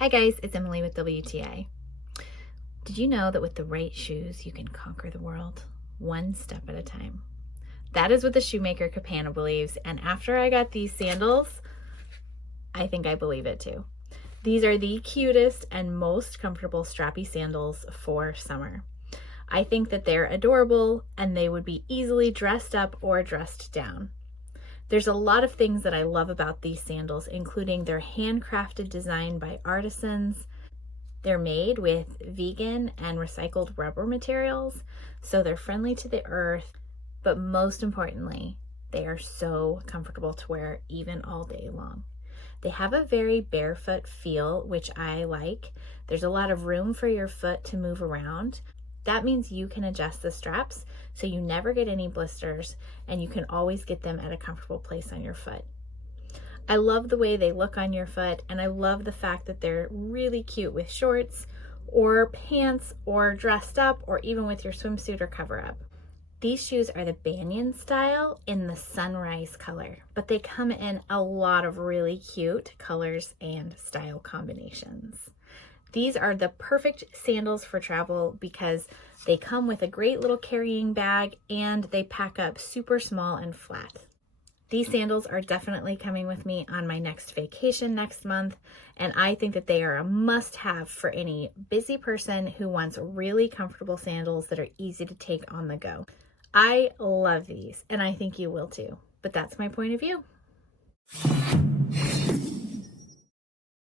Hi guys, it's Emily with WTA. Did you know that with the right shoes, you can conquer the world one step at a time? That is what the shoemaker Capana believes, and after I got these sandals, I think I believe it too. These are the cutest and most comfortable strappy sandals for summer. I think that they're adorable and they would be easily dressed up or dressed down. There's a lot of things that I love about these sandals, including their handcrafted design by artisans. They're made with vegan and recycled rubber materials, so they're friendly to the earth, but most importantly, they are so comfortable to wear even all day long. They have a very barefoot feel, which I like. There's a lot of room for your foot to move around. That means you can adjust the straps so you never get any blisters and you can always get them at a comfortable place on your foot. I love the way they look on your foot, and I love the fact that they're really cute with shorts or pants or dressed up or even with your swimsuit or cover up. These shoes are the banyan style in the sunrise color, but they come in a lot of really cute colors and style combinations. These are the perfect sandals for travel because they come with a great little carrying bag and they pack up super small and flat. These sandals are definitely coming with me on my next vacation next month, and I think that they are a must-have for any busy person who wants really comfortable sandals that are easy to take on the go. I love these, and I think you will too, but that's my point of view.